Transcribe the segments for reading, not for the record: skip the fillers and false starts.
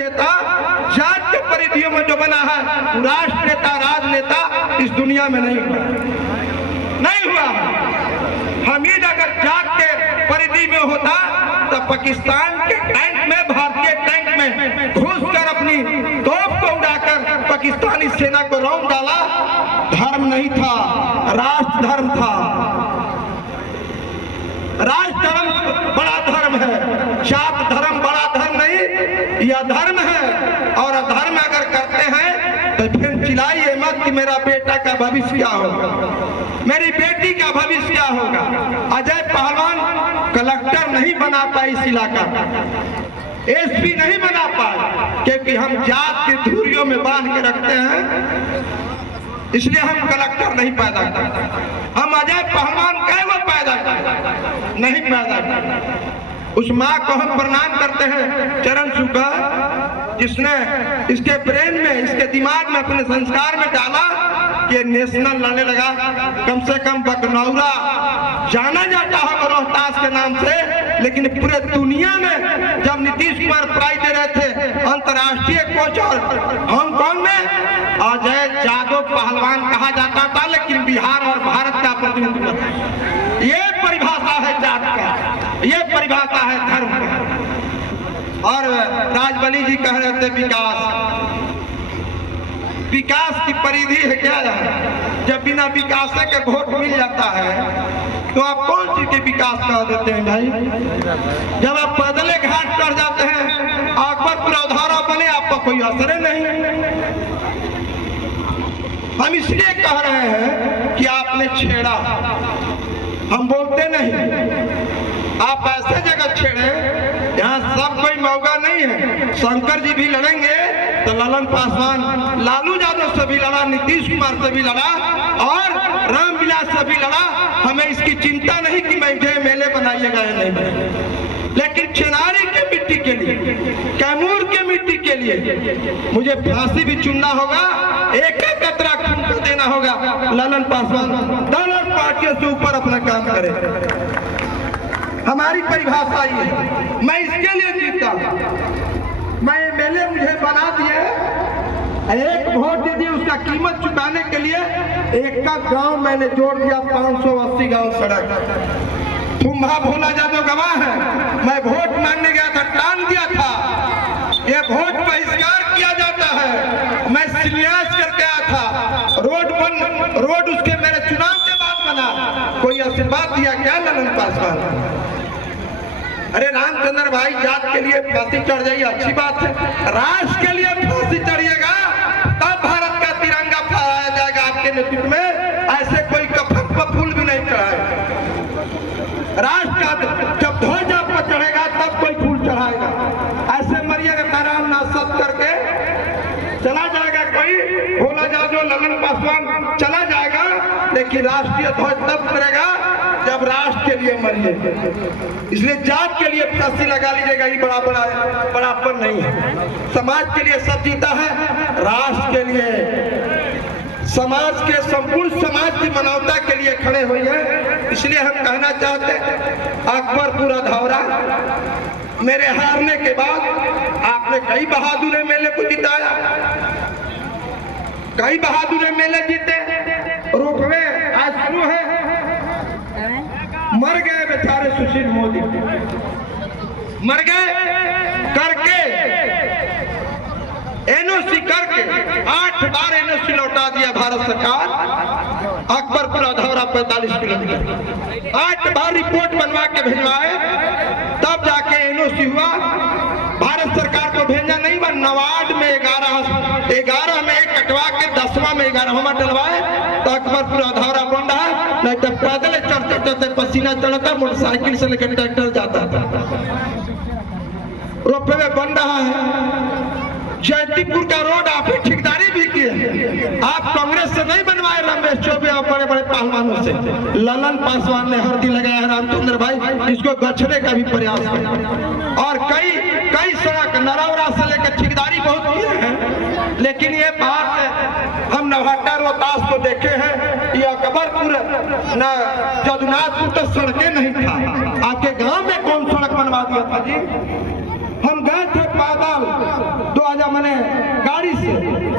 नेता जात के परिधियों में जो बना है वो राष्ट्र नेता राजनेता इस दुनिया में नहीं हुआ, नहीं हुआ। हमीद अगर जात के परिधि में होता तो पाकिस्तान के टैंक में, भारतीय टैंक में घुसकर अपनी तोप को उड़ाकर पाकिस्तानी सेना को रौंद डाला। धर्म नहीं था, राष्ट्र धर्म था। राष्ट्र धर्म बड़ा धर्म है, जात धर्म बड़ा धर्म नहीं, यह धर्म है। और अधर्म अगर करते हैं तो फिर चिल्लाइए मत कि मेरा बेटा का भविष्य क्या होगा, मेरी बेटी का भविष्य क्या होगा। अजय पहलवान कलेक्टर नहीं बना पाए इस इलाका का, एसपी नहीं बना पाए, क्योंकि हम जात की धुरियों में बांध के रखते हैं, इसलिए हम कलेक्टर नहीं पैदा करते। हम अजय पहलवान कहे वो पैदा करते नहीं, पैदा करते। उस माँ को हम प्रणाम करते हैं चरण छूका, जिसने इसके ब्रेन में, इसके दिमाग में, अपने संस्कार में डाला कि नेशनल लड़ने लगा। कम से कम बकनौरा जाना जाता है रोहतास के नाम से, लेकिन पूरे दुनिया में जब नीतीश कुमार प्राइज दे रहे थे अंतर्राष्ट्रीय कोच और हांगकांग में, अजय जादव पहलवान कहा जाता था, लेकिन बिहार और भारत का प्रतिनिधित्व था। ये परिभाषा है जात का, ये परिभाषा है धर्म का। और राजबली जी कह रहे थे विकास की परिधि है क्या है? जब बिना विकास के वोट मिल जाता है तो आप कौन सी के विकास कर देते हैं भाई? जब आप पैदले घाट चढ़ जाते हैं, अकबरपुर अधौरा बने, आपका कोई असर नहीं। हम इसलिए कह रहे हैं कि आपने छेड़ा, हम बोलते नहीं। आप ऐसे जगह छेड़े यहाँ सब कोई मौका नहीं है। शंकर जी भी लड़ेंगे तो ललन पासवान लालू यादव से भी लड़ा, नीतीश कुमार से भी लड़ा और रामविलास से भी लड़ा। हमें इसकी चिंता नहीं कि मैं मेले बनाइएगा या नहीं बनाइएगा, लेकिन चिनारी के मिट्टी के लिए, कैमूर के मिट्टी के लिए मुझे फांसी भी चुनना होगा, एक एक कतरा खून को देना होगा। ललन पासवान दोनों पार्टियों से ऊपर अपना काम करे। हमारी परिभाषा ये है, मैं इसके लिए जीता। मैं एमएलए मुझे बना दिए, एक वोट दे दिए, उसका कीमत चुकाने के लिए एक का गांव मैंने जोड़ दिया, 580 गांव सड़क। तुम्हा भोला यादव गवाह है, मैं वोट मांगने गया था, टांग दिया था। ये वोट बहिष्कार किया जाता है। मैं शिलान्यास करके आया था, रोड उसके मेरे चुनाव के बाद बना। कोई आशीर्वाद दिया क्या ललन पासवान? अरे रामचंद्र भाई, जात के लिए फांसी चढ़ जाइए, अच्छी बात है। राष्ट्र के लिए फांसी चढ़िएगा तब भारत का तिरंगा फहराया जाएगा आपके नेतृत्व में। ऐसे कोई कफन पर फूल भी नहीं चढ़ाएगा। राष्ट्र का जब ध्वज आप पर चढ़ेगा तब कोई फूल चढ़ाएगा। ऐसे मरिएगा नारायण नासत करके चला जाएगा कोई, भोला यादव ललन पासवान चला जाएगा, लेकिन राष्ट्रीय ध्वज तब करेगा जब राष्ट्र के लिए मरिए। इसलिए जात के लिए फांसी लगा लीजिएगा, ये बराबर नहीं है। समाज के लिए सब जीता है, राष्ट्र के लिए, समाज के, संपूर्ण समाज की मानवता के लिए खड़े हुए हैं। इसलिए हम कहना चाहते हैं, अकबरपुर अधौरा मेरे हारने के बाद आपने कई बहादुर एमएलए को जिताया, कई बहादुर एमएलए जीते। रोपवे आज शुरू है, मर गए बेचारे सुशील मोदी, मर गए करके एनओसी करके 8 बार एनओसी लौटा दिया भारत सरकार। अकबरपुर अधौरा 45 किलोमीटर 8 बार रिपोर्ट बनवा के भिजवाए, तब जाके एनओसी हुआ। भारत सरकार को भेजा नहीं, वह नवाड में 11 में कटवा के 10वां में 11वां डलवाए तो अकबरपुर अधौरा बन रहा। नहीं तो पैदल चढ़ते चढ़ते पसीना चढ़ता, मोटरसाइकिल से लेकर ट्रैक्टर जाता था। रोपवे बन रहा है। जयंतीपुर का रोड आप ही ठेकेदारी भी किए, आप कांग्रेस से नहीं बनवाए, रमेश चौबे और बड़े बड़े पहलवानों से। ललन पासवान ने हरदी लगाया है, रामचंद्र भाई इसको गछने का भी प्रयास करें। और कई सड़क नरौरा से लेकर ठेकेदारी बहुत किए हैं, लेकिन ये बात हम नवाटा रोहतास को देखे हैं, ये अकबरपुर न जदुनाथपुर तो सड़कें नहीं था। आपके गांव में कौन सड़क बनवा दिया था जी? हम गए थे पैदल मैंने गाड़ी से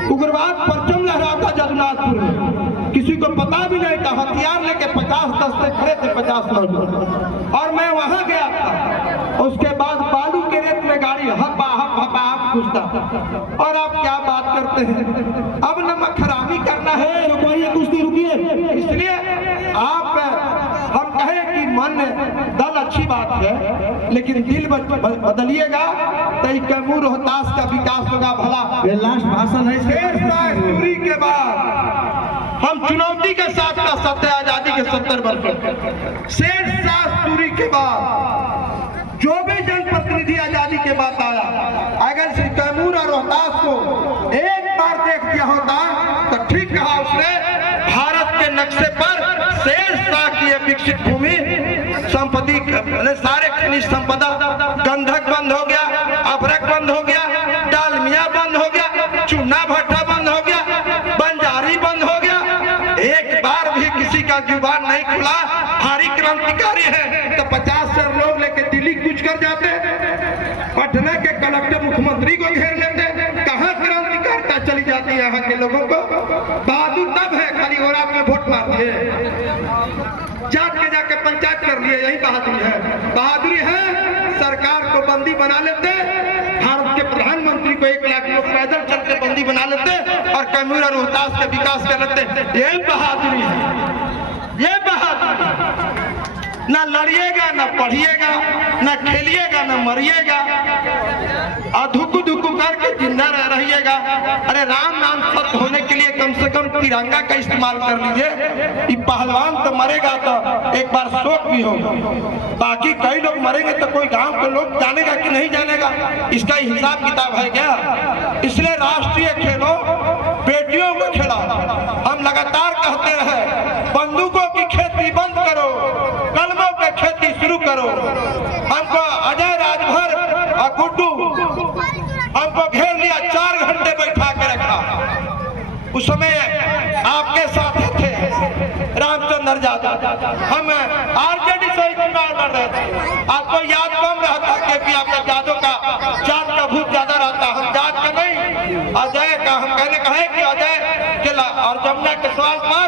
उग्रवाद परचम लहराता जगन्नाथपुर में, किसी को पता भी नहीं था। हथियार लेके 50 दस्ते खड़े थे, 50 लोग, और मैं वहां गया था। उसके बाद बालू के रेत में गाड़ी हपा हप हपा हप घुसता। और आप क्या बात करते हैं, अब नमक हरामी करना है, रुकिए कुछ रुकिए। इसलिए आप हम कहें कि मन दल अच्छी बात है, लेकिन दिल बदलिएगा तो कैमूर रोहतास का विकास होगा। भला ये लास्ट भाषण है। शेरशाह सूरी के बाद हम चुनौती के साथ का सत्य आजादी के 70 वर्ष, शेरशाह सूरी के बाद जो भी जनप्रतिनिधि आजादी के बाद आया, अगर श्री कैमूर और रोहतास को एक बार देख दिया होता तो ठीक कहा उसने, भारत के नक्शे पर शेरशाह की विकसित भूमि संपत्ति सारे खनिज संपदा, गंधक बंद हो गया, अभ्रक बंद हो गया, डालमिया बंद हो गया, चूना भट्टा बंद हो गया, बंजारी बंद हो गया। एक बार भी किसी का जुबान नहीं खुला। भारी क्रांतिकारी है तो 50 से लोग लेके दिल्ली कूच कर जाते, पटना के कलेक्टर मुख्यमंत्री को घेर लेते। कहाँ क्रांतिकारिता चली जाती है यहाँ के लोगों को। बहादुर तब है खाली और आप में वोट मार दिए, जाट के जाके पंचायत कर लिए, यही बहादुरी है। बहादुरी है सरकार को बंदी बना लेते, भारत के प्रधानमंत्री को 1 लाख लोग पैदल चल के बंदी बना लेते और कैमूर और रोहतास का विकास कर लेते। ये बहादुरी है, ये बहादुरी। ना लड़िएगा, ना पढ़िएगा, ना खेलिएगा, ना मरिएगा, अधुकु धुकु करके जिंदा रहिएगा। अरे राम नाम सत्य होने के लिए कम से कम तिरंगा का इस्तेमाल कर लीजिए। ये पहलवान तो मरेगा तो एक बार शोक भी होगा, बाकी कई लोग मरेंगे तो कोई गांव के लोग जानेगा कि नहीं जानेगा, इसका हिसाब किताब है क्या। इसलिए राष्ट्रीय खेलों, बेटियों को खिलाओ। हम लगातार कहते रहे बंदूकों की खेती बंद करो, कलमों पे खेती शुरू करो। हमको अजय राजभर और गुड्डू हमको घेर लिया, 4 घंटे बैठा के रखा। उस समय आपके साथ थे रामचंद्र यादव, हम आरजेडी से चुनाव लड़ रहे थे। आपको याद कम रहता क्योंकि आपका यादव का जात का भूत ज्यादा रहता, हम जात का नहीं, अजय का। हम कहने कहे कि अजय के और जमुना के सवाल पर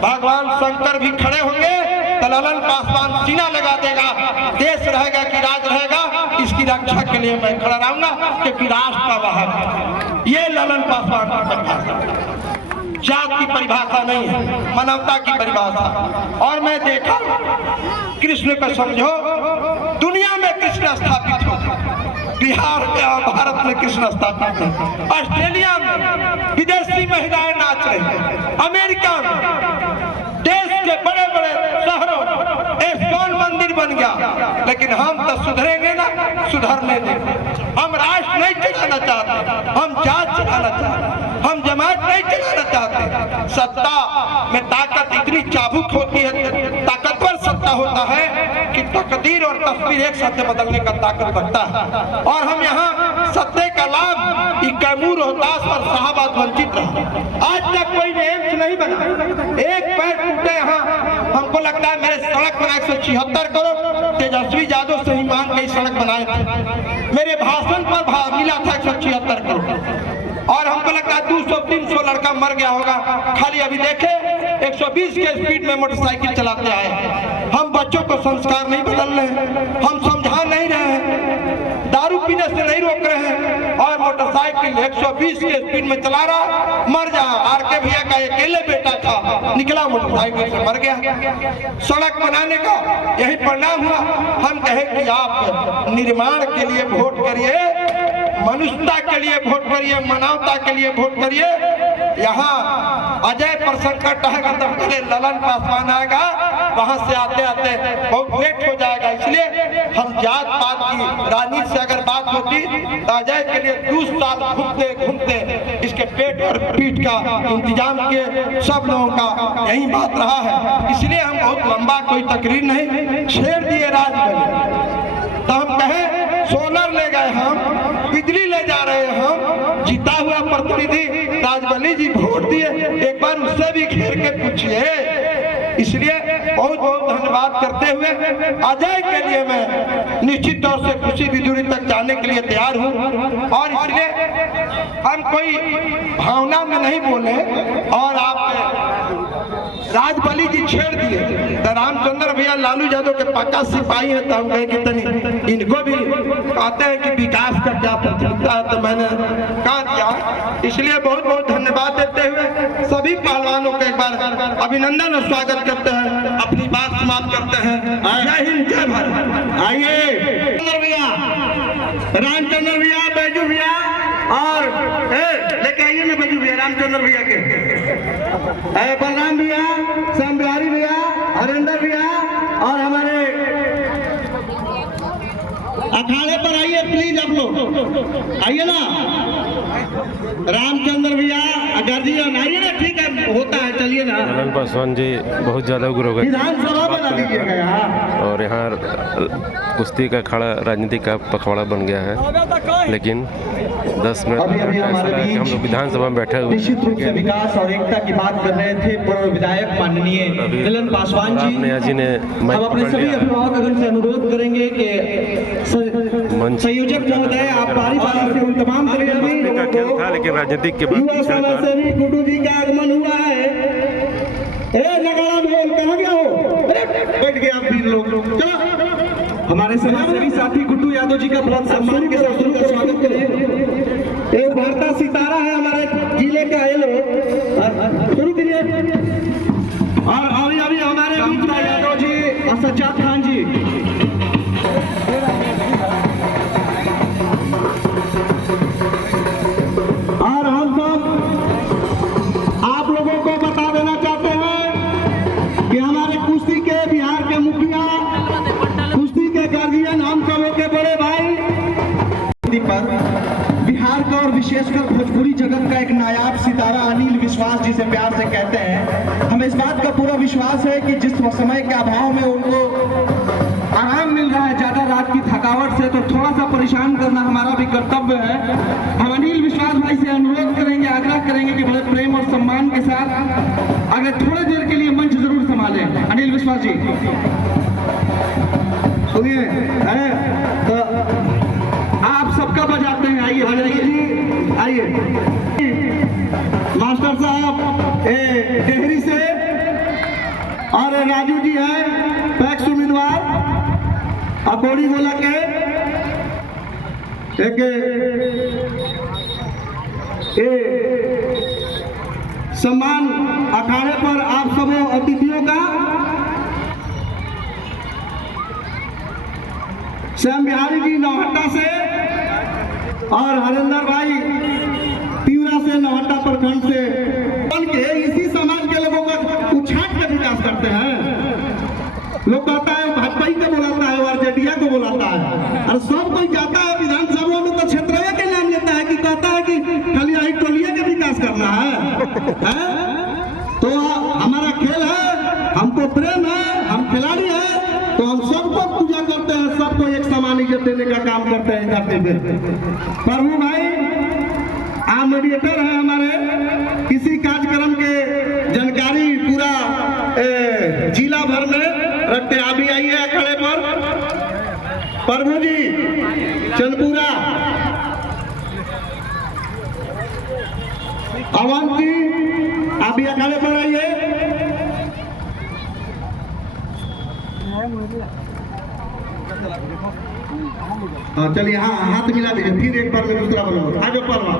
भगवान शंकर भी खड़े होंगे तो ललन पासवान सीना लगा देगा, देश रहेगा कि राज रहेगा, इसकी रक्षा के लिए मैं खड़ा रहूंगा क्योंकि राष्ट्र का वाहक है। ये ललन पासवान की परिभाषा, जात की परिभाषा नहीं है, मानवता की परिभाषा। और मैं देखा कृष्ण को समझो, दुनिया में कृष्ण स्थापित हो, बिहार में और भारत में कृष्ण स्थापित है, ऑस्ट्रेलिया में विदेशी महिलाएं नाच रही है, अमेरिका में, देश के बड़े बड़े शहरों इस्कॉन मंदिर बन गया। लेकिन हम तो सुधरेंगे ना, सुधरने देंगे। हम राष्ट्र नहीं चलाना चाहते, हम जात चलाना चाहते, हम जमात नहीं चलाना चाहते। सत्ता में ताकत इतनी चाबुक होती है, ताकतवर सत्ता होता है कि तकदीर और तस्वीर एक साथ बदलने का ताकत रखता है। और हम यहाँ सत्य का लाभ कैमूर रोहतास और शाहबाद वंचित रहा। आज तक कोई एम्स नहीं बना, एक पैर टूटे। यहाँ हमको लगता है मेरे सड़क बना 176 करोड़, तेजस्वी यादव से ही मान के सड़क बनाए थे। मेरे भाषण पर मिला था 176 करोड़। और हमको लगता है 200-300 लड़का मर गया होगा। खाली अभी देखे 120 के स्पीड में मोटरसाइकिल चलाते आए। हम बच्चों को संस्कार नहीं बदल रहे हैं, हम समझा नहीं रहे हैं, दारू पीने से नहीं रोक रहे हैं, और मोटरसाइकिल 120 के स्पीड में चला रहा, मर जा। आरके भैया का अकेले बेटा था, निकला मोटरसाइकिल से मर गया। सड़क बनाने का यही परिणाम हुआ। हम कहे कि आप निर्माण के लिए वोट करिए, मनुष्यता के लिए वोट करिए, मानवता के लिए वोट करिए। यहाँ अजय पर संकट आएगा तब पहले ललन पासवान आएगा, वहां से आते आते बहुत लेट हो जाएगा। इसलिए हम जात पात की राजनीति से अगर बात होती तो अजय के लिए 2 साल घूमते घूमते इसके पेट और पीठ का इंतजाम किए। सब लोगों का यही बात रहा है। इसलिए हम बहुत लंबा कोई तकरीर नहीं छेड़ दिए राजबली। तो हम कहें सोलर ले गए, हम बिजली ले जा रहे हैं, हम जीता हुआ प्रतिनिधि राजबली जी वोट दिए। एक बार उससे भी घेर के पूछिए इसलिए बहुत बहुत धन्यवाद करते हुए अजय के लिए मैं निश्चित तौर से किसी भी दूरी तक जाने के लिए तैयार हूँ। और इसलिए हम कोई भावना में नहीं बोले और आप राजबली जी छेड़ दिए तो रामचंद्र भैया लालू यादव के पक्का सिपाही है, तो हम कहे कि तनी इनको भी कहते हैं कि विकास का क्या प्राथमिकता है, तो मैंने कहा दिया। इसलिए बहुत बहुत धन्यवाद देते हुए सभी पहलवानों को एक बार अभिनंदन और स्वागत करते हैं, अपनी बात समाप्त करते हैं। जय हिंद, जय भारत। आइए भैया, रामचंद्र भैया, बैजू भैया और लेके आइए ना बैजू भैया, रामचंद्र भैया के बलराम भैया, श्याम बिहारी भैया, हरेंद्र भैया और हमारे अखाड़े पर आइए प्लीज, आप लोग आइए ना। रामचंद्र भैया, गार्जियन आइए ना, ठीक है होता है, चलिए ना। ललन पासवान जी बहुत ज़्यादा उग्र हो गए विधानसभा बना दीजिएगा यहाँ, और यहाँ कुश्ती का अखाड़ा राजनीति का पखवाड़ा बन गया है। लेकिन 10 मिनट हम लोग विधानसभा में बैठे हुए निश्चित रूप से विकास और एकता की बात कर रहे थे पूर्व विधायक माननीय ललन पासवान जी ने हम अपने सभी अभिभावकगण से अनुरोध करेंगे कि संयोजक महोदय आप बारी बारी से उन तमाम का खेल था, लेकिन राजनीतिक के बाद गुड्डू जी का आगमन हुआ है। नगाड़ा ढोल कहाँ गया हो? बैठ गए आप भी लोग, चलो हमारे समाजसेवी साथी गुड्डू यादव जी का बहुत सम्मान के साथ उनका स्वागत करें। एक भारता सितारा है हमारे जिले का, ये लोग शुरू करिए। और अभी अभी हमारे गुड्डू यादव जी और सज्जाद खान जी, और हम सब आप लोगों को बता देना चाहते हैं कि हमारे कुश्ती के बिहार के मुखिया, कुश्ती के गार्जियन, हम सबों के बड़े भाई पर बिहार का और विशेषकर भोजपुरी जगत का एक नायाब सितारा अनिल विश्वास जिसे प्यार से कहते हैं, हमें इस बात का पूरा विश्वास है कि जिस समय के अभाव में उनको आराम मिल रहा है ज्यादा रात की थकावट से, तो थोड़ा सा परेशान करना हमारा भी कर्तव्य है। हम अनिल विश्वास भाई से अनुरोध करेंगे, आग्रह करेंगे कि बड़े प्रेम और सम्मान के साथ अगर थोड़ी देर के लिए मंच जरूर संभालें। अनिल विश्वास जी सुनिए, तो आप सबका बजाते हैं, आइए बजाइए जी, आइए। मास्टर साहब डेहरी से और राजू जी हैं पैक्स उम्मीदवार अकोड़ी गोला के, एक सम्मान अखाड़े पर आप सब अतिथियों का। श्याम बिहारी जी नौहट्टा से और हरेंद्र भाई पीवरा से, नौहट्टा प्रखंड से, के इसी समाज के लोगों का उछाट के विकास करते हैं। लोग कहता है भाजपा को बुलाता है और जेडीए को बुलाता है, और सब कोई जाता है विधानसभा में तो क्षेत्रीय के नाम लेता है कि कहता है कि खाली टोलिया के विकास करना है? तो हमारा खेल है, हमको प्रेम है, हम खिलाड़ी हैं, तो हम सबको पूजा करते हैं, सबको एक समान इज्जत देने का काम करते हैं धरती पे। प्रभु भाई आप मीडिएटर है हमारे, किसी कार्यक्रम के जानकारी पूरा जिला भर में रखते हैं। अभी आइए अखाड़े पर प्रभु जी चंदपुरा, अवंती अभी अखाड़े पर आइए। चलिए हाँ, हाथ मिला दीजिए, फिर एक बार में दूसरा बोलो, आगे पलवा।